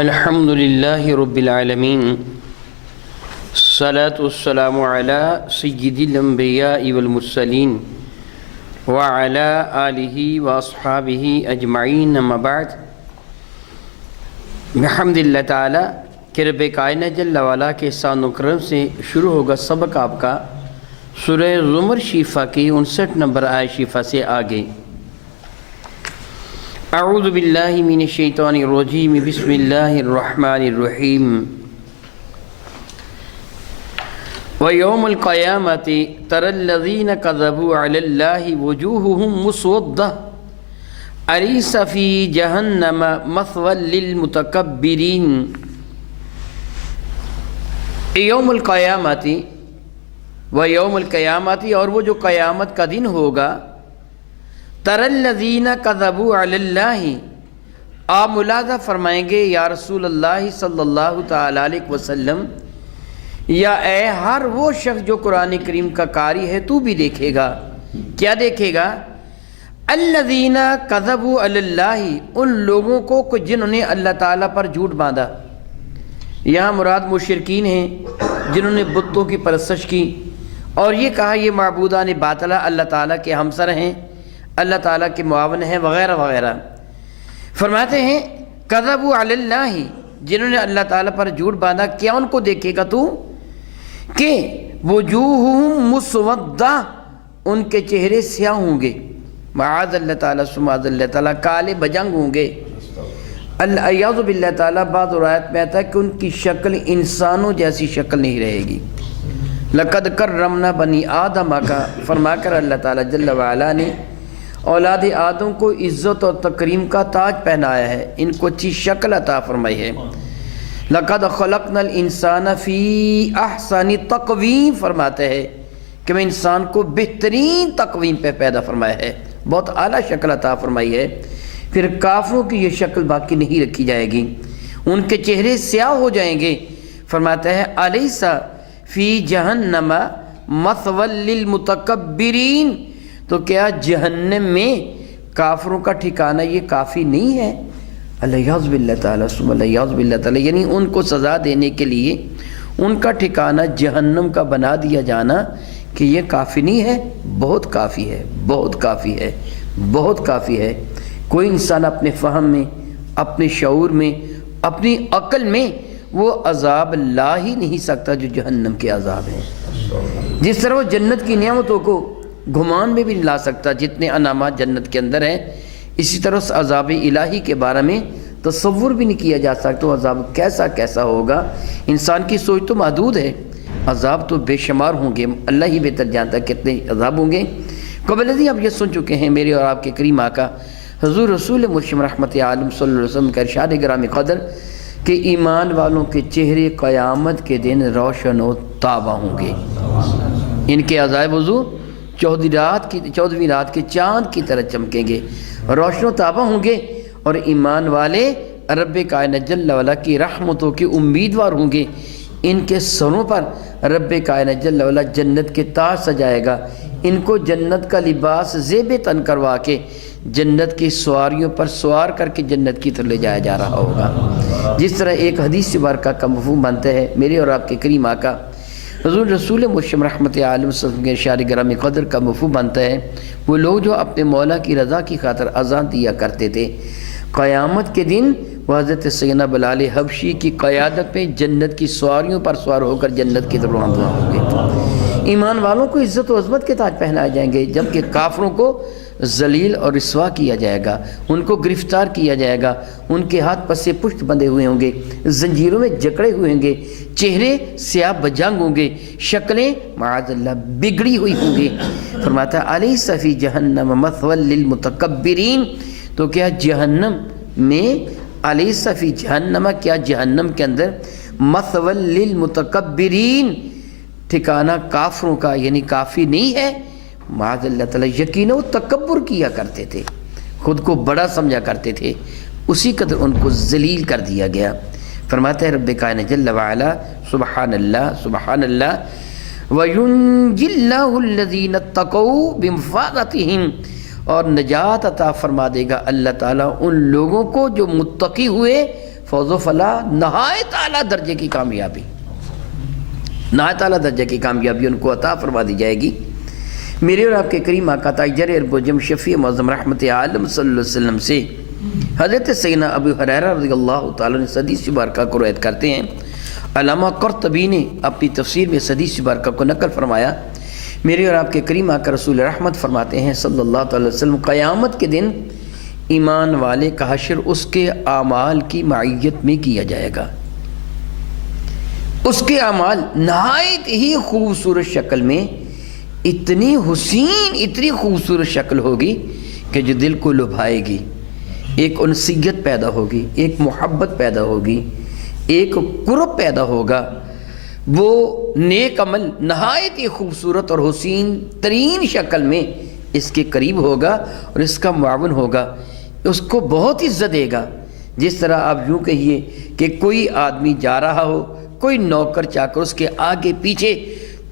الحمد للہ رب العالمین الصلاة والسلام علی سید الانبیاء والمرسلین وعلی آلہ واصحابہ اجمعین اما بعد۔ بحمد اللہ تعالی کہ رب کائنات جل وعلا کے احسان و کرم سے شروع ہوگا سبق آپ کا سورہ زمر شیفہ کی 59 نمبر آیت شیفہ سے آگے۔ اعوذ باللہ من الشیطان الرجیم بسم اللہ الرحمن الرحیم۔ وَيَوْمَ الْقِيَامَةِ تَرَى الَّذِينَ كَذَبُوا عَلَى اللَّهِ وُجُوهُهُمْ مُسْوَدَّةٌ أَلَيْسَ فِي جَهَنَّمَ مَثْوًى لِلْمُتَكَبِّرِينَ۔ یوم القیامت وَيَوْمَ الْقِيَامَةِ، اور وہ جو قیامت کا دن ہوگا، تَرَى الَّذِينَ كَذَبُوا عَلَى اللَّهِ، آپ ملاحظہ فرمائیں گے یا رسول اللہ صلی اللہ تعالیٰ علیہ وسلم، یا اے ہر وہ شخص جو قرآن کریم کا قاری ہے تو بھی دیکھے گا۔ کیا دیکھے گا؟ الَّذِينَ كَذَبُوا عَلَى اللَّهِ، ان لوگوں کو جنہوں نے اللہ تعالیٰ پر جھوٹ باندھا۔ یہاں مراد مشرکین ہیں جنہوں نے بتوں کی پرستش کی اور یہ کہا یہ معبودان باطلہ اللہ تعالیٰ کے ہمسر ہیں، اللہ تعالیٰ کے معاون ہیں وغیرہ وغیرہ۔ فرماتے ہیں کذبوا علی اللہ، جنہوں نے اللہ تعالیٰ پر جھوٹ باندھا، کیا ان کو دیکھے گا تو کہ وجوہہم مسودہ، ان کے چہرے سیاہ ہوں گے، معاذ اللہ تعالیٰ سماذ اللہ تعالیٰ، کالے بجنگ ہوں گے۔ اعوذ باللہ تعالیٰ بعض روایت میں آتا ہے کہ ان کی شکل انسانوں جیسی شکل نہیں رہے گی۔ لقد کرمنا بنی آدم کا فرما کر اللہ تعالیٰ جل وعلا نے اولاد آدم کو عزت اور تکریم کا تاج پہنایا ہے، ان کو اچھی شکل عطا فرمائی ہے۔ لقد خلقنا الانسان فی احسن تقویم، فرماتے ہیں کہ میں انسان کو بہترین تقویم پہ پیدا فرمایا ہے، بہت اعلیٰ شکل عطا فرمائی ہے۔ پھر کافروں کی یہ شکل باقی نہیں رکھی جائے گی، ان کے چہرے سیاہ ہو جائیں گے۔ فرماتا ہے الیس فی جہنم مثوی للمتکبرین، تو کیا جہنم میں کافروں کا ٹھکانہ یہ کافی نہیں ہے؟ الیاذ باللہ تعالیٰ ثم الیاذ باللہ تعالیٰ، یعنی ان کو سزا دینے کے لیے ان کا ٹھکانہ جہنم کا بنا دیا جانا کہ یہ کافی نہیں ہے؟ بہت کافی ہے، بہت کافی ہے، بہت کافی ہے۔ کوئی انسان اپنے فہم میں، اپنے شعور میں، اپنی عقل میں وہ عذاب لا ہی نہیں سکتا جو جہنم کے عذاب ہیں۔ جس طرح وہ جنت کی نعمتوں کو گمان میں بھی نہیں لا سکتا جتنے انعامات جنت کے اندر ہیں، اسی طرح اس عذاب الہی کے بارے میں تصور بھی نہیں کیا جا سکتا وہ عذاب کیسا کیسا ہوگا۔ انسان کی سوچ تو محدود ہے، عذاب تو بے شمار ہوں گے، اللہ ہی بہتر جانتا ہے کتنے عذاب ہوں گے۔ قبل ازیں آپ یہ سن چکے ہیں میرے اور آپ کے کریم آقا حضور رسول مرشد رحمت عالم صلی اللہ علیہ وسلم کا ارشاد گرامی قدر کہ ایمان والوں کے چہرے قیامت کے دن روشن و تابہ ہوں گے، ان کے عذاب وضو 14ویں رات کے چاند کی طرح چمکیں گے، روشن و تابہ ہوں گے، اور ایمان والے رب کائنات جل وعلا کی رحمتوں کے امیدوار ہوں گے۔ ان کے سروں پر رب کائنات جل وعلا جنت کے تاج سجائے گا، ان کو جنت کا لباس زیب تن کروا کے جنت کی سواریوں پر سوار کر کے جنت کی طرف لے جایا جا رہا ہوگا۔ جس طرح ایک حدیث مبارکہ کا مفہوم بنتا ہے میرے اور آپ کے کریم آقا حضور رسول مرشد رحمت عالم صلی اللہ علیہ وسلم کے ارشاد گرامی قدر کا مفہوم بنتا ہے وہ لوگ جو اپنے مولا کی رضا کی خاطر اذان دیا کرتے تھے، قیامت کے دن وہ حضرت سیدنا بلال حبشی کی قیادت میں جنت کی سواریوں پر سوار ہو کر جنت کی طرف روانہ ہوں گے۔ ایمان والوں کو عزت و عظمت کے تاج پہنائے جائیں گے، جبکہ کافروں کو ذلیل اور رسوا کیا جائے گا، ان کو گرفتار کیا جائے گا، ان کے ہاتھ پسے پشت بندھے ہوئے ہوں گے، زنجیروں میں جکڑے ہوئے ہوں گے، چہرے سیاہ بجنگ ہوں گے، شکلیں معاذ اللہ بگڑی ہوئی ہوں گی۔ فرماتا ہے الیس فی جہنم مثوی للمتکبرین، تو کیا جہنم میں الیس فی جہنم، کیا جہنم کے اندر مثوی للمتکبرین ٹھکانہ کافروں کا یعنی کافی نہیں ہے؟ معاذ اللہ تعالیٰ یقیناً وہ تکبر کیا کرتے تھے، خود کو بڑا سمجھا کرتے تھے، اسی قدر ان کو ذلیل کر دیا گیا۔ فرماتا ہے رب کائنات جل وعلا سبحان اللہ سبحان اللہ وَيُنْجِي اللَّهُ الَّذِينَ اتَّقَوْا بِمَفَازَتِهِمْ، اور نجات عطا فرما دے گا اللہ تعالیٰ ان لوگوں کو جو متقی ہوئے فوز و فلاح، نہایت اعلیٰ درجے کی کامیابی، نہایت اعلیٰ درجے کی کامیابی ان کو عطا فرما دی جائے گی۔ میرے اور آپ کے کریم آقا تاجر اربوجم شفیع معظم رحمت عالم صلی اللہ علیہ وسلم سے حضرت سیدنا ابو ہریرہ رضی اللہ تعالیٰ نے حدیث مبارکہ کو روایت کرتے ہیں۔ علامہ قرطبی نے اپنی تفسیر میں حدیث مبارکہ کو نقل فرمایا، میرے اور آپ کے کریم آقا رسول رحمت فرماتے ہیں صلی اللہ تعالی وسلم، قیامت کے دن ایمان والے کا حشر اس کے اعمال کی معیت میں کیا جائے گا۔ اس کے اعمال نہایت ہی خوبصورت شکل میں، اتنی حسین، اتنی خوبصورت شکل ہوگی کہ جو دل کو لبھائے گی، ایک انسیت پیدا ہوگی، ایک محبت پیدا ہوگی، ایک قرب پیدا ہوگا۔ وہ نیک عمل نہایت ہی خوبصورت اور حسین ترین شکل میں اس کے قریب ہوگا اور اس کا معاون ہوگا، اس کو بہت عزت دے گا۔ جس طرح آپ یوں کہیے کہ کوئی آدمی جا رہا ہو، کوئی نوکر چاکر اس کے آگے پیچھے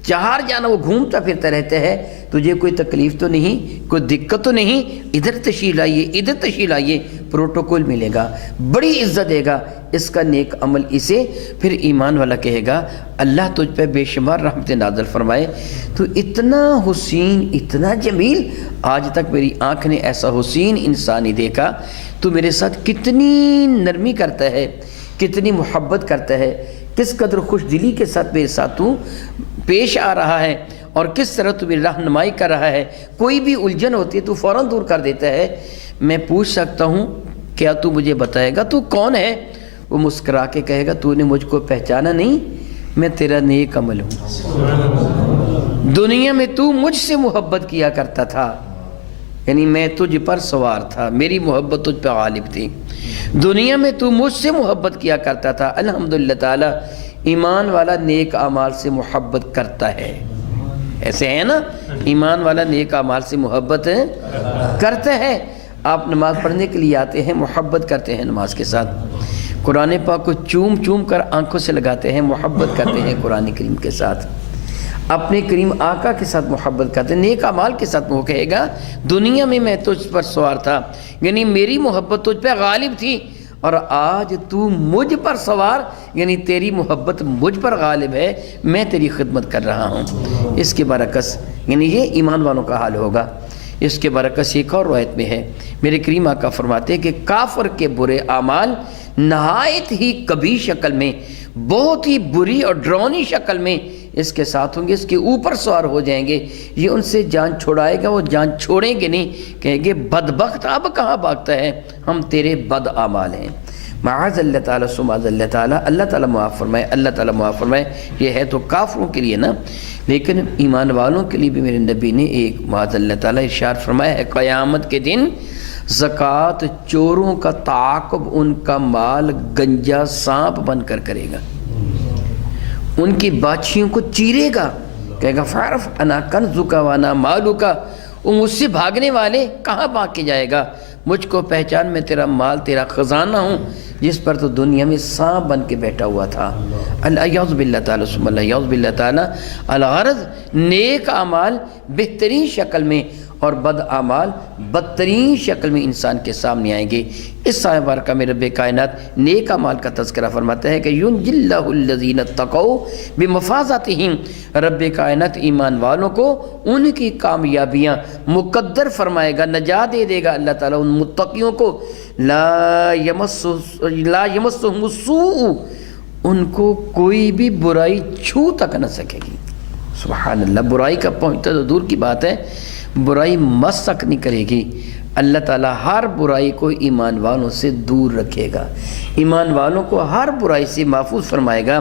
چہار جانا، وہ گھومتا پھرتا رہتا ہے، تجھے کوئی تکلیف تو نہیں، کوئی دقت تو نہیں، ادھر تشریف لائیے، ادھر تشریف لائیے، پروٹوکول ملے گا، بڑی عزت دے گا اس کا نیک عمل اسے۔ پھر ایمان والا کہے گا اللہ تجھ پہ بے شمار رحمت نازل فرمائے، تو اتنا حسین، اتنا جمیل، آج تک میری آنکھ نے ایسا حسین انسان نہیں دیکھا، تو میرے ساتھ کتنی نرمی کرتا ہے، کتنی محبت کرتا ہے، کس قدر خوش دلی کے ساتھ میرے ساتھ تو پیش آ رہا ہے، اور کس طرح تو میری رہنمائی کر رہا ہے۔ کوئی بھی الجھن ہوتی ہے تو فوراً دور کر دیتا ہے۔ میں پوچھ سکتا ہوں کیا تو مجھے بتائے گا تو کون ہے؟ وہ مسکرا کے کہے گا تو نے مجھ کو پہچانا نہیں، میں تیرا نیک عمل ہوں، دنیا میں تو مجھ سے محبت کیا کرتا تھا، یعنی میں تجھ پر سوار تھا، میری محبت تجھ پہ غالب تھی، دنیا میں تو مجھ سے محبت کیا کرتا تھا۔ الحمدللہ تعالی ایمان والا نیک اعمال سے محبت کرتا ہے، ایسے ہے نا، ایمان والا نیک اعمال سے محبت کرتا ہے۔ آپ نماز پڑھنے کے لیے آتے ہیں، محبت کرتے ہیں نماز کے ساتھ، قرآن پاک کو چوم چوم کر آنکھوں سے لگاتے ہیں، محبت کرتے ہیں قرآن کریم کے ساتھ، اپنے کریم آقا کے ساتھ محبت کرتے ہیں، نیک اعمال کے ساتھ۔ وہ کہے گا دنیا میں میں تجھ پر سوار تھا، یعنی میری محبت تجھ پہ غالب تھی، اور آج تو مجھ پر سوار، یعنی تیری محبت مجھ پر غالب ہے، میں تیری خدمت کر رہا ہوں۔ اس کے برعکس، یعنی یہ ایمان والوں کا حال ہوگا۔ اس کے برعکس ایک اور روایت میں ہے، میرے کریم آقا فرماتے ہیں کہ کافر کے برے اعمال نہایت ہی کبھی شکل میں، بہت ہی بری اور ڈراؤنی شکل میں اس کے ساتھ ہوں گے، اس کے اوپر سوار ہو جائیں گے، یہ ان سے جان چھڑائے گا، وہ جان چھوڑیں گے نہیں، کہیں گے بدبخت اب کہاں بھاگتا ہے، ہم تیرے بد اعمال ہیں۔ معاذ اللہ تعالیٰ سماذ اللہ تعالیٰ، اللہ تعالیٰ معاف فرمائے، اللہ تعالیٰ معاف فرمائے۔ یہ ہے تو کافروں کے لیے نا، لیکن ایمان والوں کے لیے بھی میرے نبی نے ایک معاذ اللہ تعالیٰ ارشاد فرمایا ہے، قیامت کے دن زکوٰۃ چوروں کا تعاقب ان کا مال گنجا سانپ بن کر کرے گا، ان کی باچھیوں کو چیرے گا، کہے گا فعرف انا کنزک وانا مالک، وہ مجھ سے بھاگنے والے کہاں بھاگ کے جائے گا، مجھ کو پہچان، میں تیرا مال، تیرا خزانہ ہوں، جس پر تو دنیا میں سانپ بن کے بیٹھا ہوا تھا۔ الیاذ باللہ تعالیٰ ثم الیاذ باللہ تعالیٰ۔ الغرض نیک اعمال بہترین شکل میں اور بد اعمال بدترین شکل میں انسان کے سامنے آئیں گے۔ اس آیت مبارکہ میں رب کائنات نیک اعمال کا تذکرہ فرماتا ہے کہ ینجی اللہ الذین اتقوا بمفازتہم، رب کائنات ایمان والوں کو ان کی کامیابیاں مقدر فرمائے گا، نجات دے دے گا اللہ تعالیٰ ان متقیوں کو۔ لا یمسہم السوء، ان کو کوئی بھی برائی چھو تک نہ سکے گی۔ سبحان اللہ، برائی کا پہنچتا تو دور کی بات ہے، برائی مس تک نہیں کرے گی۔ اللہ تعالیٰ ہر برائی کو ایمان والوں سے دور رکھے گا، ایمان والوں کو ہر برائی سے محفوظ فرمائے گا۔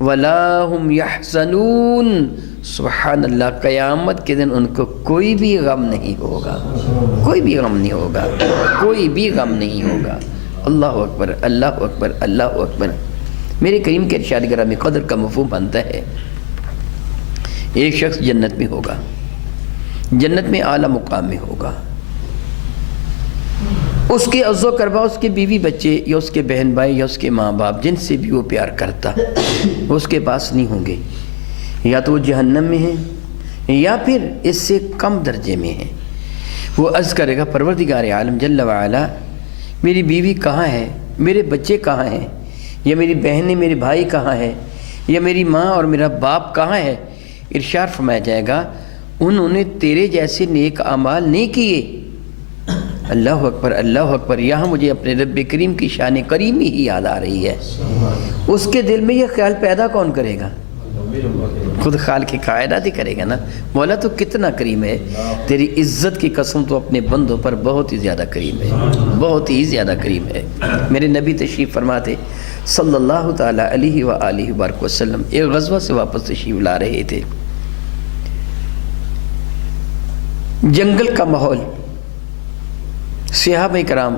وَلَا هُمْ يَحْزَنُونَ، سبحان اللہ، قیامت کے دن ان کو کوئی بھی غم نہیں ہوگا، کوئی بھی غم نہیں ہوگا، کوئی بھی غم نہیں ہوگا۔ اللہ اکبر، اللہ اکبر، اللہ اکبر۔ میرے کریم کے ارشاد گرامی قدر کا مفہوم بنتا ہے، ایک شخص جنت میں ہوگا، جنت میں اعلیٰ مقام میں ہوگا، اس کے عز و کربا، اس کے بیوی بچے یا اس کے بہن بھائی یا اس کے ماں باپ جن سے بھی وہ پیار کرتا وہ اس کے پاس نہیں ہوں گے، یا تو وہ جہنم میں ہیں یا پھر اس سے کم درجے میں ہیں۔ وہ عرض کرے گا پروردگار عالم جل وعلا، میری بیوی کہاں ہے، میرے بچے کہاں ہیں، یا میری بہنیں میرے بھائی کہاں ہیں، یا میری ماں اور میرا باپ کہاں ہے، ارشاد فرمایا جائے گا انہوں نے تیرے جیسے نیک اعمال نہیں کیے۔ اللہ اکبر، اللہ اکبر۔ یہاں مجھے اپنے رب کریم کی شان کریمی ہی یاد آ رہی ہے۔ اس کے دل میں یہ خیال پیدا کون کرے گا؟ خود خالق کائنات ہی کرے گا نا۔ مولا تو کتنا کریم ہے، تیری عزت کی قسم تو اپنے بندوں پر بہت ہی زیادہ کریم ہے، بہت ہی زیادہ کریم ہے۔ میرے نبی تشریف فرماتے صلی اللہ تعالیٰ علیہ وآلہ وبارک وسلم ایک غزوہ سے واپس تشریف لا رہے تھے۔ جنگل کا ماحول، صحابہ کرام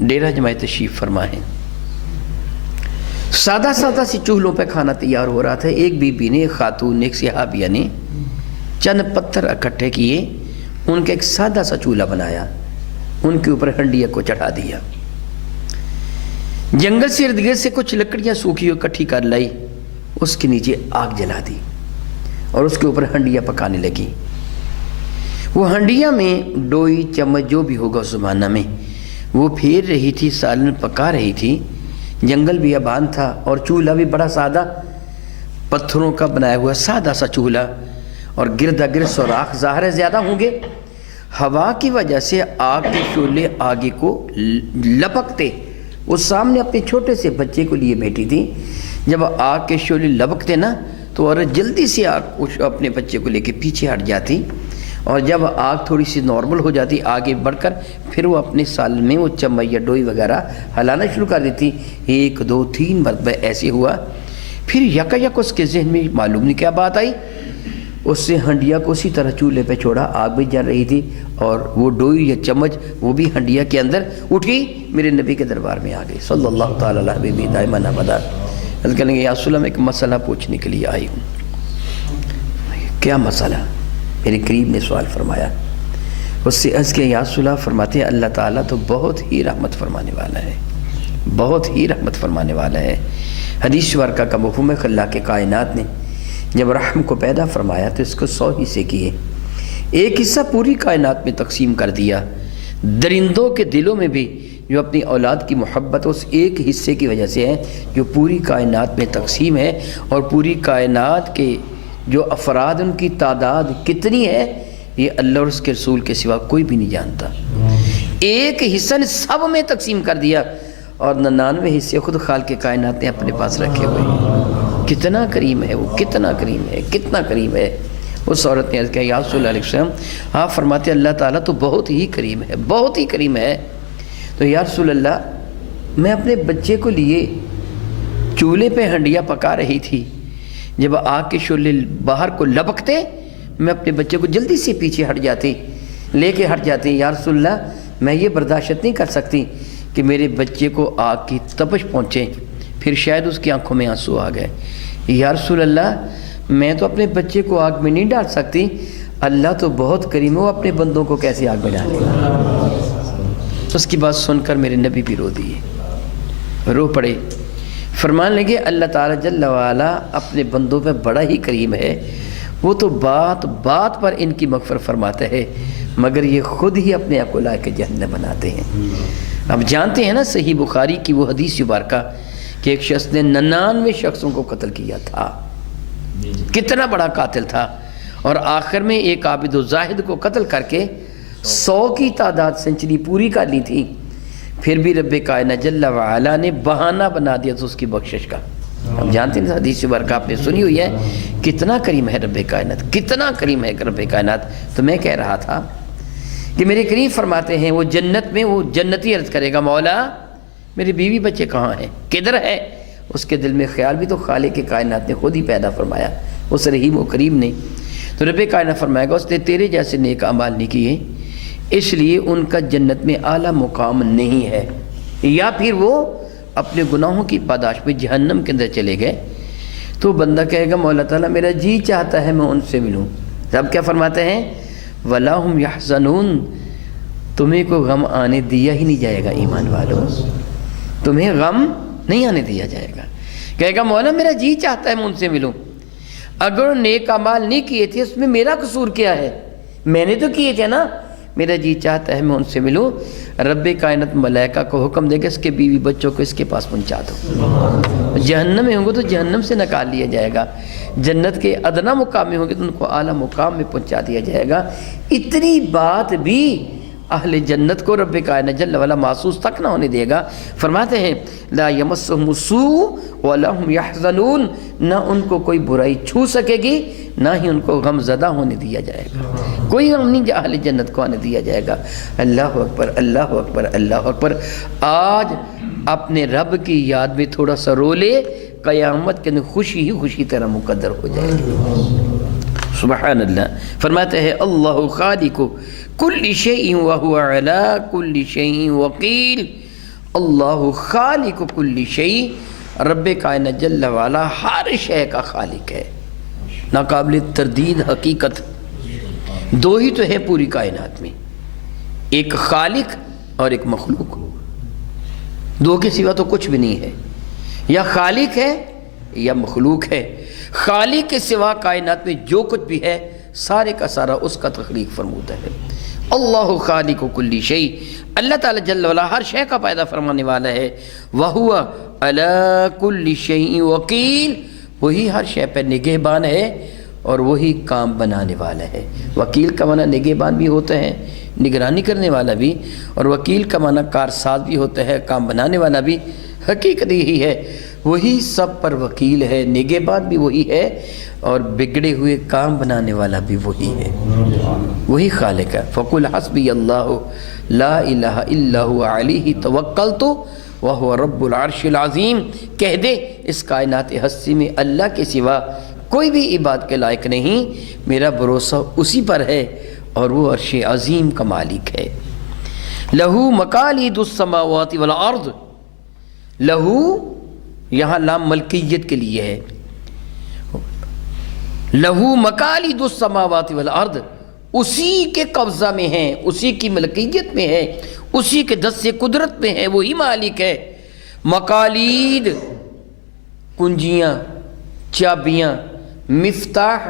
ڈیرہ جمائے تشریف فرما ہے۔ سادہ سادہ سی چولہوں پہ کھانا تیار ہو رہا تھا۔ ایک بی بی نے، ایک خاتون نے، ایک صحابیہ نے چند پتھر اکٹھے کیے، ان کا ایک سادہ سا چولہا بنایا، ان کے اوپر ہنڈیا کو چڑھا دیا۔ جنگل سے ارد گرد سے کچھ لکڑیاں سوکھی ہوئی اکٹھی کر لائی، اس کے نیچے آگ جلا دی اور اس کے اوپر ہنڈیا پکانے لگی۔ وہ ہنڈیا میں ڈوئی چمچ جو بھی ہوگا اس زمانہ میں وہ پھیر رہی تھی، سالن پکا رہی تھی۔ جنگل بھی بیابان تھا اور چولہا بھی بڑا سادہ پتھروں کا بنایا ہوا سادہ سا چولہا، اور گرد گرد سوراخ ظاہر ہے زیادہ ہوں گے۔ ہوا کی وجہ سے آگ کے شعلے آگے کو لپکتے، وہ سامنے اپنے چھوٹے سے بچے کو لیے بیٹھی تھی۔ جب آگ کے شعلے لپکتے نا تو عورت جلدی سے آگ اپنے بچے کو لے کے پیچھے ہٹ جاتی، اور جب آگ تھوڑی سی نارمل ہو جاتی آگے بڑھ کر پھر وہ اپنے سالن میں وہ چمچ یا ڈوئی وغیرہ ہلانا شروع کر دیتی۔ 1 2 3 مرتبہ ایسے ہوا۔ پھر یک اس کے ذہن میں معلوم نہیں کیا بات آئی، اس سے ہنڈیا کو اسی طرح چولہے پہ چھوڑا، آگ بھی جل رہی تھی اور وہ ڈوئی یا چمچ وہ بھی ہنڈیا کے اندر اٹھی، میرے نبی کے دربار میں آ گئی صلی اللہ تعالیٰ علیہ حبیبی دائماً ابدا۔ کہیں گے یا رسول اللہ میں ایک مسئلہ پوچھنے کے لیے آئی ہوں۔ کیا مسئلہ؟ میرے قریب نے سوال فرمایا۔ اس سے عرض کیا یا رسول اللہ، فرماتے ہیں اللہ تعالیٰ تو بہت ہی رحمت فرمانے والا ہے، بہت ہی رحمت فرمانے والا ہے۔ حدیث ورقہ کا مفہوم ہے کہ اللہ کے کائنات نے جب رحم کو پیدا فرمایا تو اس کو 100 حصے کیے، ایک حصہ پوری کائنات میں تقسیم کر دیا۔ درندوں کے دلوں میں بھی جو اپنی اولاد کی محبت اس ایک حصے کی وجہ سے ہے جو پوری کائنات میں تقسیم ہے، اور پوری کائنات کے جو افراد ان کی تعداد کتنی ہے یہ اللہ اور اس کے رسول کے سوا کوئی بھی نہیں جانتا۔ ایک حصہ نے سب میں تقسیم کر دیا اور 99 حصے خود خالق کائنات نے اپنے پاس رکھے ہوئے ہیں۔ کتنا کریم ہے وہ، کتنا کریم ہے، کتنا کریم ہے۔ اس عورت نے عرض کیا یا رسول اللہ علیہ وسلم، آپ فرماتے اللہ تعالیٰ تو بہت ہی کریم ہے، بہت ہی کریم ہے۔ تو یا رسول اللہ میں اپنے بچے کو لیے چولہے پہ ہنڈیا پکا رہی تھی، جب آگ کے شعلے باہر کو لپکتے میں اپنے بچے کو جلدی سے پیچھے ہٹ جاتی، لے کے ہٹ جاتی۔ یا رسول اللہ میں یہ برداشت نہیں کر سکتی کہ میرے بچے کو آگ کی تپش پہنچے، پھر شاید اس کی آنکھوں میں آنسو آ گئے۔ یا رسول اللہ میں تو اپنے بچے کو آگ میں نہیں ڈال سکتی، اللہ تو بہت کریم ہے، وہ اپنے بندوں کو کیسے آگ میں ڈالے گا۔ اس کی بات سن کر میرے نبی بھی رو دیے، رو پڑے، فرمان لگے اللہ تعالیٰ جل وعلا اپنے بندوں پہ بڑا ہی کریم ہے، وہ تو بات بات پر ان کی مغفرت فرماتا ہے، مگر یہ خود ہی اپنے آپ کو لا کے جہنم بناتے ہیں۔ اب جانتے ہیں نا صحیح بخاری کی وہ حدیث مبارکہ کہ ایک شخص نے 99 شخصوں کو قتل کیا تھا، کتنا بڑا قاتل تھا، اور آخر میں ایک عابد و زاہد کو قتل کر کے 100 کی تعداد سنچری پوری کر لی تھی، پھر بھی رب کائنات جل وعلا نے بہانہ بنا دیا تو اس کی بخشش کا۔ ہم جانتے ہیں حدیث مبارکہ آپ نے سنی ہوئی ہے، کتنا کریم ہے رب کائنات، کتنا کریم ہے رب کائنات۔ تو میں کہہ رہا تھا کہ میرے کریم فرماتے ہیں وہ جنت میں وہ جنتی عرض کرے گا مولا میرے بیوی بچے کہاں ہیں، کدھر ہے؟ اس کے دل میں خیال بھی تو خالق کائنات نے خود ہی پیدا فرمایا، اس رحیم و کریم نے۔ تو رب کائنات فرمائے گا اس نے تیرے جیسے نیک اعمال نہیں کیے اس لیے ان کا جنت میں اعلیٰ مقام نہیں ہے، یا پھر وہ اپنے گناہوں کی پاداش میں جہنم کے اندر چلے گئے۔ تو بندہ کہے گا مولا تعالیٰ میرا جی چاہتا ہے میں ان سے ملوں۔ رب کیا فرماتے ہیں وَلَا هُمْ يَحْزَنُونَ، تمہیں کوئی غم آنے دیا ہی نہیں جائے گا ایمان والو، تمہیں غم نہیں آنے دیا جائے گا۔ کہے گا مولا میرا جی چاہتا ہے میں ان سے ملوں، اگر نیک اعمال نہیں کیے تھے اس میں میرا قصور کیا ہے؟ میں نے تو کیے تھے نا، میرا جی چاہتا ہے میں ان سے ملوں، رب کائنات ملائکہ کو حکم دے گا اس کے بیوی بچوں کو اس کے پاس پہنچا دو۔ جہنم میں ہوں گے تو جہنم سے نکال لیا جائے گا، جنت کے ادنا مقام میں ہوں گے تو ان کو اعلیٰ مقام میں پہنچا دیا جائے گا۔ اتنی بات بھی اہل جنت کو رب کائنات جل وعلا محسوس تک نہ ہونے دے گا۔ فرماتے ہیں لا یمسہم السوء ولا ہم یحزنون، نہ ان کو کوئی برائی چھو سکے گی نہ ہی ان کو غم زدہ ہونے دیا جائے گا، کوئی غم نہیں اہل جنت کو آنے دیا جائے گا۔ اللہ اکبر، اللہ اکبر، اللہ اکبر۔ آج اپنے رب کی یاد میں تھوڑا سا رو لے، قیامت کے دن خوشی ہی خوشی طرح مقدر ہو جائے گی۔ سبحان اللہ۔ فرماتے ہیں اللہ خالق کل شیء وہو علی کل شیء وکیل۔ اللہ خالق کل شیء، رب کائنات جل وعلا ہر شے کا خالق ہے، ناقابل تردید حقیقت۔ دو ہی تو ہے پوری کائنات میں، ایک خالق اور ایک مخلوق، دو کے سوا تو کچھ بھی نہیں ہے، یا خالق ہے یا مخلوق ہے۔ خالق کے سوا کائنات میں جو کچھ بھی ہے سارے کا سارا اس کا تخلیق فرمودہ ہے۔ اللہ خالق کل شیء، اللہ تعالیٰ جل وعلا ہر شے کا پیدا فرمانے والا ہے۔ وہو علی کل شیء وکیل، وہی ہر شے پہ نگہبان ہے اور وہی کام بنانے والا ہے۔ وکیل کا معنی نگہبان بھی ہوتا ہے، نگرانی کرنے والا بھی، اور وکیل کا معنی کارساز بھی ہوتا ہے، کام بنانے والا بھی۔ حقیقت یہی ہے، وہی سب پر وکیل ہے، نگہبان بھی وہی ہے اور بگڑے ہوئے کام بنانے والا بھی وہی ہے، وہی خالق ہے۔ فقل حسبی اللہ لا الہ الا هو علیہ توکلت وہو رب العرش العظیم، کہہ دے اس کائنات ہستی میں اللہ کے سوا کوئی بھی عبادت کے لائق نہیں، میرا بھروسہ اسی پر ہے اور وہ عرش عظیم کا مالک ہے۔ لہو مقالید السماوات والارض، لہو یہاں لام ملکیت کے لیے ہے، لہو مقالید السماوات والارض، اسی کے قبضہ میں ہے، اسی کی ملکیت میں ہے، اسی کے دست قدرت میں ہے، وہی مالک ہے۔ مقالید کنجیاں، چابیاں، مفتاح،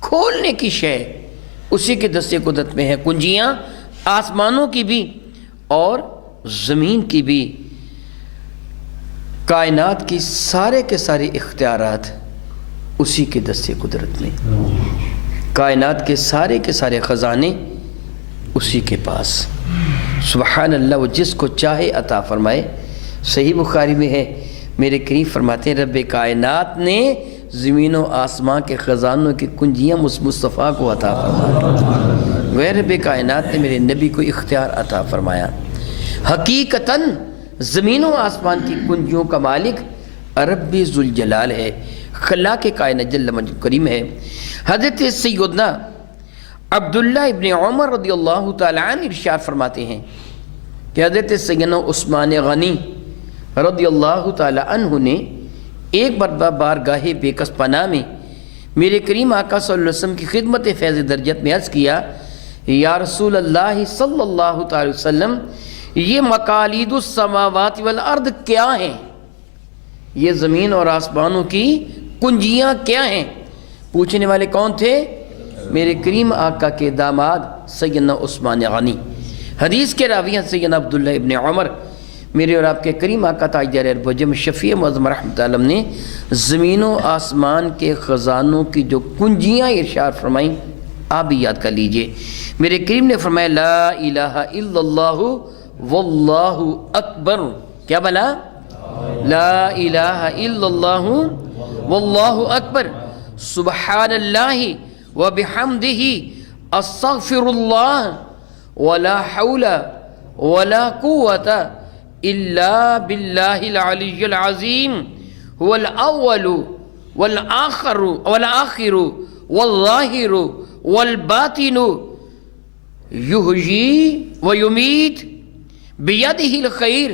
کھولنے کی شے اسی کے دست قدرت میں ہے، کنجیاں آسمانوں کی بھی اور زمین کی بھی، کائنات کی سارے کے سارے اختیارات اسی کے دست قدرت میں، کائنات کے سارے خزانے اسی کے پاس۔ سبحان اللہ، وہ جس کو چاہے عطا فرمائے۔ صحیح بخاری میں ہے، میرے کریم فرماتے ہیں رب کائنات نے زمین و آسمان کے خزانوں کی کنجیاں مصطفیٰ کو عطا فرمایا، وہ رب کائنات نے میرے نبی کو اختیار عطا فرمایا۔ حقیقتاً زمین و آسمان کی کنجیوں کا مالک رب ذوالجلال ہے، خلاق کائنات جل مجد کریم ہے۔ حضرت سیدنا عبداللہ ابن عمر رضی اللہ تعالیٰ عنہ ارشاد فرماتے ہیں کہ حضرت سیدنا عثمان غنی رضی اللہ تعالیٰ عنہ نے ایک مرتبہ بارگاہ بیکس پناہ میں میرے کریم آقا صلی اللہ علیہ وسلم کی خدمت فیض درجت میں عرض کیا، یا رسول اللہ صلی اللہ تعالی وسلم، یہ مقالید السماوات والارض کیا ہیں؟ یہ زمین اور آسمانوں کی کنجیاں کیا ہیں؟ پوچھنے والے کون تھے؟ میرے کریم آقا کے داماد سیدنا عثمان غنی۔ حدیث کے راوی سیدنا عبداللہ ابن عمر، میرے اور آپ کے کریم آقا تاجدار ارب و جم شفیع معظم رحمۃ اللہ علیہ نے زمین و آسمان کے خزانوں کی جو کنجیاں ارشاد فرمائیں، آپ بھی یاد کر لیجئے۔ میرے کریم نے فرمایا لا الہ الا اللہ واللہ اکبر، کیا بلا؟ لا الہ الا اللہ واللہ اکبر، سبحان اللہ وبحمدہ، استغفر اللہ، ولا حول ولا قوت الا باللہ العلی العظیم، هو الاول والآخر والظاہر والباطن، یحیی ویمیت بیدہ الخیر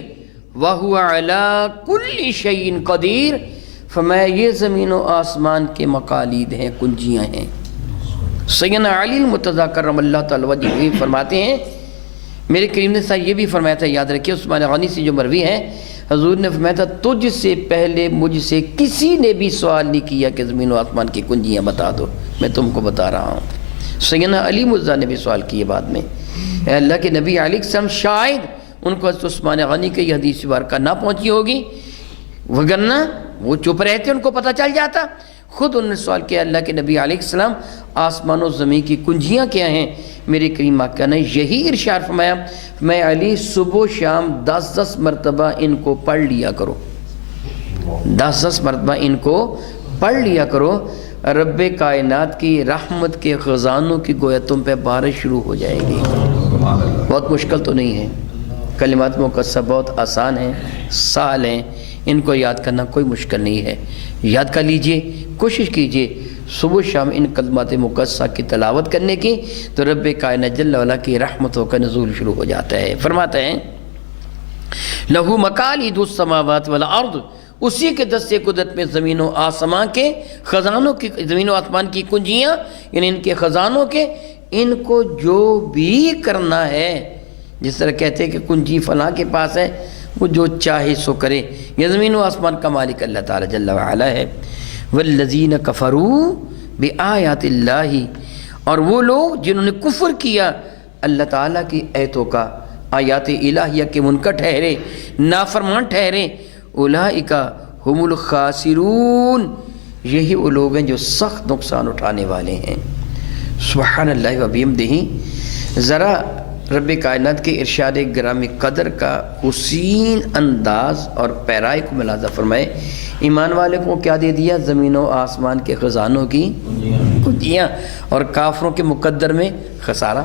وہو علی کل شیء قدیر۔ فرمایا یہ زمین و آسمان کے مقالید ہیں، کنجیاں ہیں۔ سیدنا علی المرتضیٰ کرم اللہ تعالی وجہہ فرماتے ہیں، میرے کریم نے صاحب یہ بھی فرمایا تھا، یاد رکھیے عثمان غنی سے جو مروی ہے، حضور نے فرمایا تھا تجھ سے پہلے مجھ سے کسی نے بھی سوال نہیں کیا کہ زمین و آسمان کی کنجیاں بتا دو، میں تم کو بتا رہا ہوں۔ سیدنا علی مرتضیٰ نے بھی سوال کیے بعد میں، اے اللہ کے نبی علیہ السلام شاید ان کو حضرت عثمان غنی کی یہ حدیث بارکہ نہ پہنچی ہوگی، وگرنہ وہ چپ رہتے، ان کو پتہ چل جاتا۔ خود انہوں نے سوال کیا اللہ کے نبی علیہ السلام آسمان و زمین کی کنجیاں کیا ہیں؟ میرے کریم آقا نے یہی ارشاد فرمایا، میں علی صبح و شام 10 مرتبہ ان کو پڑھ لیا کرو، 10 مرتبہ ان کو پڑھ لیا کرو، رب کائنات کی رحمت کے خزانوں کی گویا تم پہ بارش شروع ہو جائے گی۔ بہت مشکل تو نہیں ہے، کلمات مقدسہ بہت آسان ہیں، سہل ہیں، ان کو یاد کرنا کوئی مشکل نہیں ہے۔ یاد کر لیجئے، کوشش کیجئے صبح شام ان کلمات مقدسہ کی تلاوت کرنے کی، تو رب کائنات جل وعلا کی رحمتوں کا نزول شروع ہو جاتا ہے۔ فرماتے ہیں لہو مقالید السماوات والارض، اسی کے دستے قدرت میں زمین و آسمان کے خزانوں کی، زمین و آسمان کی کنجیاں، یعنی ان کے خزانوں کے، ان کو جو بھی کرنا ہے، جس طرح کہتے ہیں کہ کنجی فلاں کے پاس ہے، وہ جو چاہے سو کرے، یہ زمین و آسمان کا مالک اللہ تعالی جل وعلا ہے۔ والذین کفروا بآیات اللہ، اور وہ لوگ جنہوں نے کفر کیا اللہ تعالیٰ کی آیتوں کا، آیات الہیہ کے منکر ٹھہرے، نافرمان ٹھہرے، اولئک ہم الخاسرون، یہی وہ لوگ ہیں جو سخت نقصان اٹھانے والے ہیں۔ سبحان اللہ و بحمدہ۔ ذرا رب کائنات کے ارشاد گرامی قدر کا حسین انداز اور پیرائی کو ملاحظہ فرمائے۔ ایمان والے کو کیا دے دیا؟ زمین و آسمان کے خزانوں کی کنجیاں، اور کافروں کے مقدر میں خسارہ۔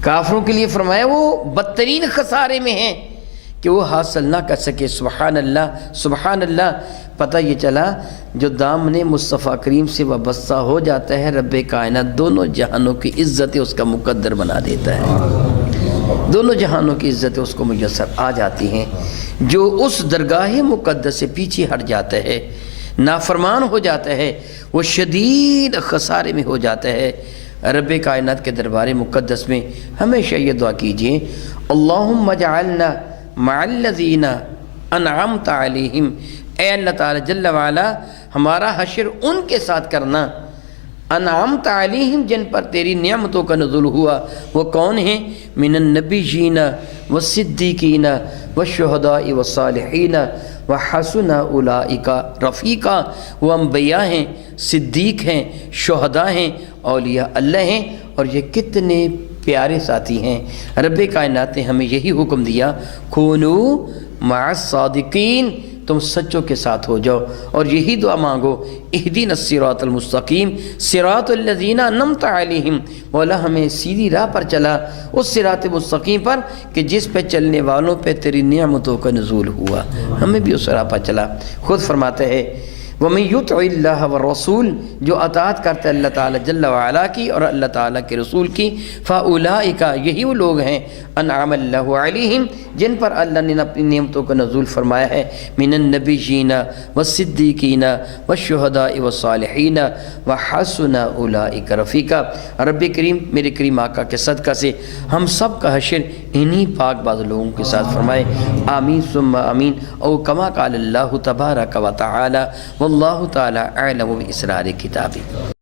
کافروں کے لیے فرمایا وہ بدترین خسارے میں ہیں کہ وہ حاصل نہ کر سکے۔ سبحان اللہ، سبحان اللہ۔ پتہ یہ چلا جو دامن مصطفیٰ کریم سے وابستہ ہو جاتا ہے، رب کائنات دونوں جہانوں کی عزتیں اس کا مقدر بنا دیتا ہے، دونوں جہانوں کی عزتیں اس کو میسر آ جاتی ہیں۔ جو اس درگاہ مقدس سے پیچھے ہٹ جاتا ہے، نافرمان ہو جاتا ہے، وہ شدید خسارے میں ہو جاتا ہے۔ رب کائنات کے دربار مقدس میں ہمیشہ یہ دعا کیجئے، اللہم اجعلنا مع الذین انعمت علیہم، اے اللہ تعالی جل وعلا ہمارا حشر ان کے ساتھ کرنا، انعمت علیہم جن پر تیری نعمتوں کا نزول ہوا۔ وہ کون ہیں؟ من النبیین والصدیقین والشہداء والصالحین وحسن اولئک رفیقا۔ وہ انبیاء ہیں، صدیق ہیں، شہداء ہیں، اولیاء اللہ ہیں، اور یہ کتنے پیارے ساتھی ہیں۔ رب کائنات نے ہمیں یہی حکم دیا، کونو مع الصادقین، تم سچوں کے ساتھ ہو جاؤ، اور یہی دعا مانگو، اہدنا الصراط المستقیم صراط الذین انعمت علیہم، مولا ہمیں سیدھی راہ پر چلا، اس صراط مستقیم پر کہ جس پہ چلنے والوں پہ تیری نعمتوں کا نزول ہوا، ہمیں بھی اس راہ پر چلا۔ خود فرماتے ہیں وَمَن يُطِعِ اللَّهَ وَالرَّسُولَ، جو اطاعت کرتے اللہ تعالیٰ جل وعلا کی اور اللہ تعالیٰ کے رسول کی، فَأُولَئِكَ، یہی وہ لوگ ہیں، انعم اللہ علیہم، جن پر اللہ نے اپنی نعمتوں کا نزول فرمایا ہے، من النبیین والصدیقین والشہداء والصالحین وحسن اولئک رفیقا۔ رب کریم میرے کریم آقا کے صدقہ سے ہم سب کا حشر انہی پاک باز لوگوں کے ساتھ فرمائے، آمین ثم آمین۔ او کما قال اللہ تبارک و تعالی، واللہ تعالی اعلم باسرار کتابہ۔